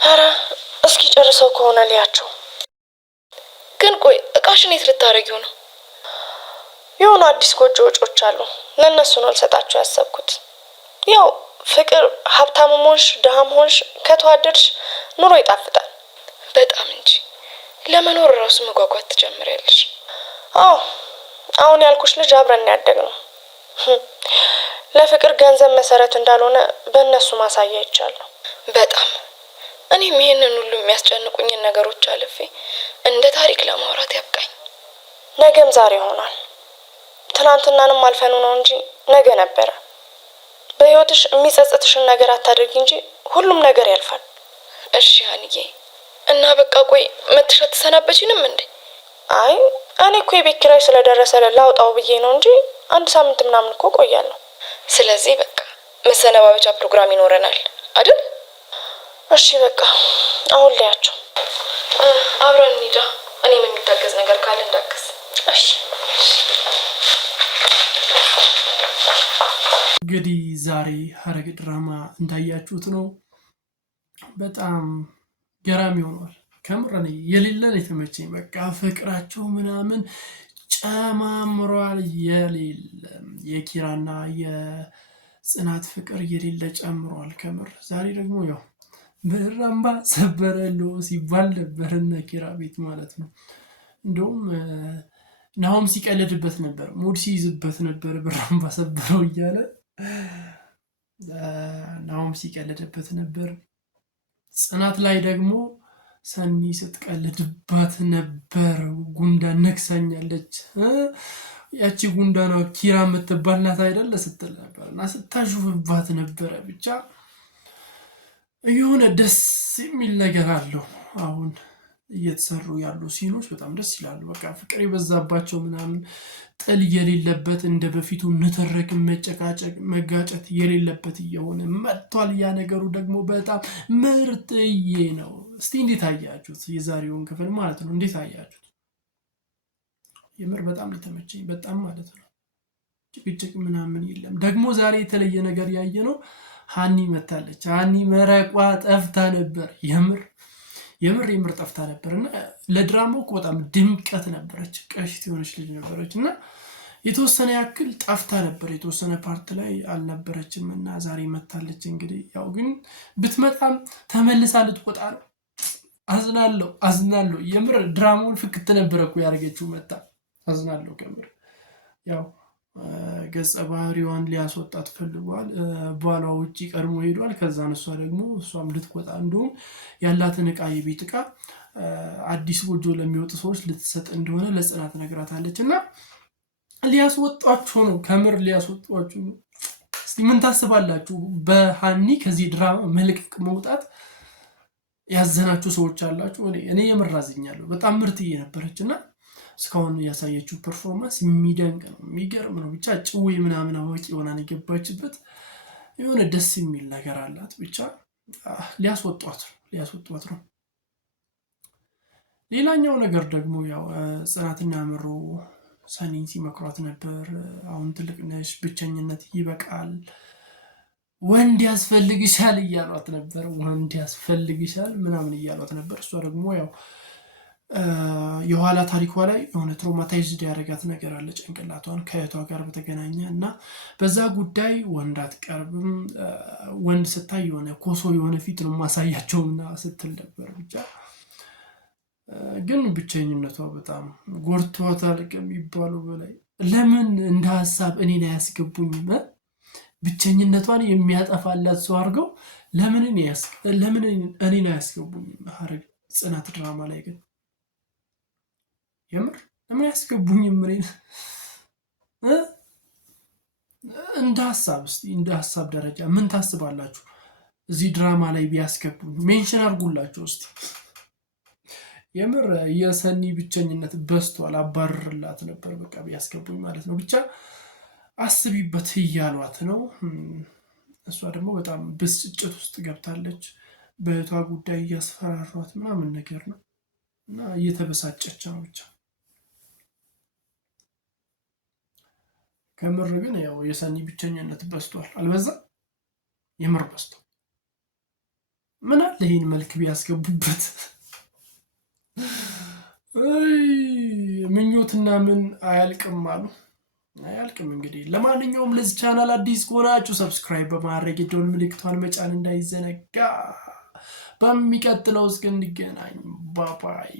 ኧረ እስኪ ጨርሰው ከሆነ ሊያቸው። ግን ቆይ እቃሽን የት ልታረጊው ነው? የሆነ አዲስ ጎጆ ወጮች አሉ። ለእነሱ ነው ልሰጣቸው ያሰብኩት። ያው ፍቅር ሀብታምም ሆንሽ ድሃም ሆንሽ ከተዋደድሽ ኑሮ ይጣፍጣል በጣም እንጂ። ለመኖር ራሱ መጓጓት ትጀምሪያለሽ። አዎ አሁን ያልኩሽ ልጅ አብረን ያደግነው። ለፍቅር ገንዘብ መሰረት እንዳልሆነ በእነሱ ማሳያ ይቻላል። በጣም እኔም ይሄንን ሁሉ የሚያስጨንቁኝን ነገሮች አልፌ እንደ ታሪክ ለማውራት ያብቃኝ። ነገም ዛሬ ይሆናል። ትናንትናንም አልፈኑ ነው እንጂ ነገ ነበረ። በህይወትሽ የሚጸጽትሽን ነገር አታድርጊ እንጂ ሁሉም ነገር ያልፋል። እሺ ሀንዬ እና በቃ ቆይ መተሽ አትሰናበቺንም እንዴ? አይ እኔ እኮ የቤት ኪራይ ስለደረሰ ላውጣው ብዬ ነው እንጂ 1 ሳምንት ምናምን እኮ ቆያለሁ። ስለዚህ በቃ መሰነባበቻ ፕሮግራም ይኖረናል አይደል? እሺ በቃ አሁን ላያቸው። አብረን እንሂዳ። እኔም የሚታገዝ ነገር ካለ እንዳግዝ። እሺ እንግዲህ ዛሬ ሐረግ ድራማ እንዳያችሁት ነው። በጣም ገራሚ ሆኗል። ከምር እኔ የሌለን የተመቸኝ በቃ ፍቅራቸው ምናምን ጨማምሯል። የኪራና የጽናት ፍቅር የሌለ ጨምሯል። ከምር ዛሬ ደግሞ ያው ብራምባ ሰበረሎ ሲባል ነበር እነ ኪራ ቤት ማለት ነው። እንደውም ናሆም ሲቀልድበት ነበር፣ ሙድ ሲይዝበት ነበር ብራምባ ሰበረው እያለ ናሆም ሲቀልድበት ነበር። ጽናት ላይ ደግሞ ሰኒ ስትቀልድባት ነበር። ጉንዳን ነክሳኛለች፣ ያቺ ጉንዳኗ ኪራ የምትባል ናት አይደለ ስትል ነበር እና ስታሹፍባት ነበረ። ብቻ የሆነ ደስ የሚል ነገር አለው። አሁን እየተሰሩ ያሉ ሲኖች በጣም ደስ ይላሉ። በቃ ፍቅር የበዛባቸው ምናምን ጥል የሌለበት እንደ በፊቱ ንትርክ፣ መጨቃጨቅ፣ መጋጨት የሌለበት እየሆነ መጥቷል። ያ ነገሩ ደግሞ በጣም ምርጥዬ ነው። እስቲ እንዴት አያችሁት? የዛሬውን ክፍል ማለት ነው። እንዴት አያችሁት? የምር በጣም የተመቸኝ በጣም ማለት ነው። ጭቅጭቅ ምናምን የለም። ደግሞ ዛሬ የተለየ ነገር ያየ ነው። ሀኒ መታለች። ሀኒ መረቋ ጠፍታ ነበር። የምር ጠፍታ ነበር እና ለድራማው በጣም ድምቀት ነበረች። ቀሽት የሆነች ልጅ ነበረች እና የተወሰነ ያክል ጠፍታ ነበር። የተወሰነ ፓርት ላይ አልነበረችም እና ዛሬ መታለች። እንግዲህ ያው ግን ብትመጣም ተመልሳ ልትወጣ ነው። አዝናለሁ። የምር ድራማውን ፍክት ነበረ እኮ ያደረገችው መጣ። አዝናለሁ ከምር። ያው ገጸ ባህሪዋን ሊያስወጣት ፈልጓል። ባሏ ውጪ ቀድሞ ሄዷል። ከዛን እሷም ልትወጣ እንደውም ያላትን እቃ የቤት እቃ አዲስ ጎጆ ለሚወጡ ሰዎች ልትሰጥ እንደሆነ ለጽናት ነግራታለች እና ሊያስወጣችሁ ነው። ከምር ሊያስወጣችሁ ነው። እስቲ ምን ታስባላችሁ? በሀኒ ከዚህ ድራማ መልቀቅ መውጣት ያዘናችሁ ሰዎች አላችሁ? እኔ የምር አዝኛለሁ። በጣም ምርጥዬ ነበረች እና እስካሁን ያሳየችው ፐርፎርማንስ የሚደንቅ ነው፣ የሚገርም ነው። ብቻ ጭዌ ምናምን አዋቂ ሆና የገባችበት የሆነ ደስ የሚል ነገር አላት። ብቻ ሊያስወጧት ነው። ሌላኛው ነገር ደግሞ ያው ጽናትና ምሩ ሰኒን ሲመክሯት ነበር። አሁን ትልቅ ነሽ፣ ብቸኝነት ይበቃል፣ ወንድ ያስፈልግሻል እያሏት ነበር። ወንድ ያስፈልግሻል ምናምን እያሏት ነበር። እሷ ደግሞ ያው የኋላ ታሪኳ ላይ የሆነ ትራውማታይዝድ ያደረጋት ነገር አለ ጭንቅላቷን ከእህቷ ጋር በተገናኘ እና በዛ ጉዳይ ወንድ አትቀርብም፣ ወንድ ስታይ የሆነ ኮሶ የሆነ ፊት ነው ማሳያቸውና ስትል ነበር። ብቻ ግን ብቸኝነቷ በጣም ጎርቷታል ከሚባለው በላይ። ለምን እንደ ሀሳብ እኔን አያስገቡኝም? ብቸኝነቷን የሚያጠፋላት ሰው አድርገው ለምን እኔን አያስገቡኝም? ሐረግ ጽናት ድራማ ላይ ግን የምር ለምን አያስገቡኝም? እኔን እንደ ሀሳብ ደረጃ ምን ታስባላችሁ? እዚህ ድራማ ላይ ቢያስገቡኝ ሜንሽን አድርጉላቸው እስቲ። የምር የሰኒ ብቸኝነት በስቷል፣ አባርርላት ነበር በቃ ቢያስገቡኝ ማለት ነው። ብቻ አስቢበት እያሏት ነው። እሷ ደግሞ በጣም ብስጭት ውስጥ ገብታለች። በእህቷ ጉዳይ እያስፈራሯት ምናምን ነገር ነው እና እየተበሳጨች ነው። ብቻ ከምር ግን ያው የሰኒ ብቸኝነት በስቷል። አልበዛ? የምር በስቷል። ምን አለ ይህን መልክ ቢያስገቡበት። ምኞትና ምን አያልቅም አሉ። አያልቅም እንግዲህ። ለማንኛውም ለዚህ ቻናል አዲስ ከሆናችሁ ሰብስክራይብ በማድረግ የደወል ምልክቷን መጫን እንዳይዘነጋ። በሚቀጥለው እስክንገናኝ ባባይ።